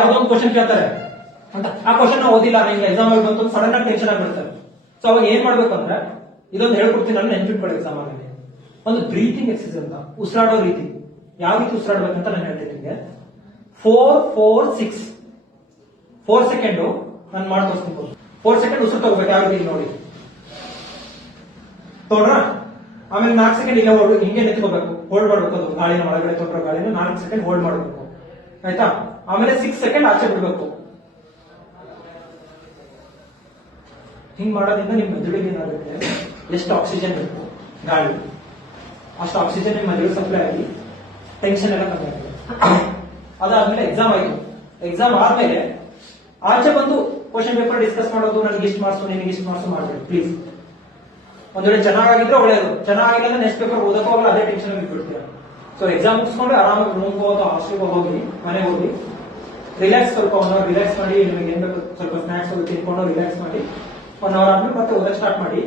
ಯಾವ್ದೊಂದು question ಕೇಳ್ತಾರೆ ಅಂತ ಆ ಕ್ವಶನ್ ಓದಿಲ್ಲ ನಿಮ್ಗೆ ಎಕ್ಸಾಮ್ ಅಲ್ಲಿ ಬಂತು ಸಡನ್ ಆಗಿ ಟೆನ್ಷನ್ ಆಗ್ಬಿಡ್ತಾರೆ. ಸೊ ಅವಾಗ ಏನ್ ಮಾಡ್ಬೇಕು ಅಂದ್ರೆ ಇದೊಂದು ಹೇಳ್ಕೊಡ್ತೀನಿ ನಾನು ನೆನ್ಪಿಟ್ಕೊಳ್ಳಿ ಎಕ್ಸಾಮ್ ಆಗಿ. ಒಂದು ಬ್ರೀತಿಂಗ್ ಎಕ್ಸರ್ಸೈಸ್ ಅಂತ ಉಸಿರಾಡೋ ರೀತಿ ಯಾವ ರೀತಿ ಉಸಿರಾಡ್ಬೇಕಂತ ನಾನು ಹೇಳ್ತೀನಿ ನಿಮಗೆ. 4-4-6 4 ಸೆಕೆಂಡ್ ನಾನು ಮಾಡಿ ತೋರಿಸ್ತೀನಿ. 4 ಸೆಕೆಂಡ್ ಉಸಿರು ತಗೋಬೇಕು ಯಾವ ರೀತಿ ನೋಡಿ ತೋಡ್ರ. ಆಮೇಲೆ 4 ಸೆಕೆಂಡ್ ಇಲ್ಲ ಹಿಂಗೆ ನಿಂತ್ಕೋಬೇಕು, ಹೋಲ್ಡ್ ಮಾಡ್ಬೇಕು. ಅದು ಗಾಳಿನ ಒಳಗಡೆ ತೊಗೊಂಡ್ರೆ ಗಾಳಿನ 4 ಸೆಕೆಂಡ್ ಹೋಲ್ಡ್ ಮಾಡ್ಬೇಕು ಆಯ್ತಾ. ಆಮೇಲೆ 6 ಸೆಕೆಂಡ್ ಆಚೆ ಬಿಡ್ಬೇಕು. ಹಿಂಗ್ ಮಾಡೋದ್ರಿಂದ ನಿಮ್ ಮೆದುಳಿಗೆ ಏನಾಗುತ್ತೆ, ಎಷ್ಟು ಆಕ್ಸಿಜನ್ ಬೇಕು ಗಾಳಿ ಅಷ್ಟು ಆಕ್ಸಿಜನ್ ನಿಮ್ಮ ಮೆದುಳು ಸಪ್ಲೈ ಆಗಿ ಟೆನ್ಷನ್ ಎಲ್ಲ ಕಮ್ಮಿ ಆಗುತ್ತೆ. ಅದಾದ್ಮೇಲೆ ಎಕ್ಸಾಮ್ ಆಯ್ತು. ಎಕ್ಸಾಮ್ ಆದ್ಮೇಲೆ ಆಚೆ ಬಂದು ಕ್ವಶನ್ ಪೇಪರ್ ಡಿಸ್ಕಸ್ ಮಾಡೋದು, ನನಗೆ ಇಷ್ಟು ಮಾರ್ಕ್ಸ್ ನಿನಗೆ ಇಷ್ಟು ಮಾರ್ಕ್ಸ್ ಮಾಡಬೇಡಿ ಪ್ಲೀಸ್. ಒಂದ್ ವೇಳೆ ಚೆನ್ನಾಗಿದ್ರೆ ಒಳ್ಳೇದು, ಚೆನ್ನಾಗಿಲ್ಲ ಅಂದ್ರೆ ನೆಕ್ಸ್ಟ್ ಪೇಪರ್ ಓದಕ್ಕೋಗಲ್ಲ, ಅದೇ ಟೆನ್ಷನ್ ಬಿಟ್ಬಿಡ್ತೀರಾ. ಸೊ ಎಕ್ಸಾಮ್ ಮುಗಿಸ್ಕೊಂಡು ಆರಾಮಾಗಿ ರೂಮ್ ಹೋಗೋದು, ಹಾಸ್ಟೆಲ್ಗೆ ಹೋಗಿ ಮನೆಗೆ ಹೋಗಿ ರಿಲ್ಯಾಕ್ಸ್ ಸ್ವಲ್ಪ 1 ಅವರ್ ರಿಲ್ಯಾಕ್ಸ್ ಮಾಡಿ, ನಿಮಗೆ ಏನ್ ಬೇಕು ಸ್ವಲ್ಪ ಸ್ನಾಕ್ಸ್ ತಿನ್ಕೊಂಡು ರಿಲ್ಯಾಕ್ಸ್ ಮಾಡಿ 1 ಅವರ್ ಆದ್ಮೇಲೆ ಮತ್ತೆ ಓದಕ್ಕೆ ಸ್ಟಾರ್ಟ್ ಮಾಡಿ.